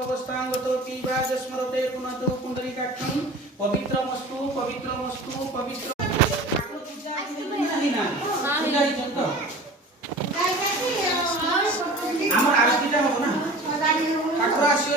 भवस्थांगतो पीवाज स्मरते पुनतु पुंडरीकाक्षं पवित्रमस्तु पवित्रमस्तु पवित्र ठाकुर पूजा नहीं ना पूजा ही जंतो আমার আরতিটা হবে না ঠাকুর আসিও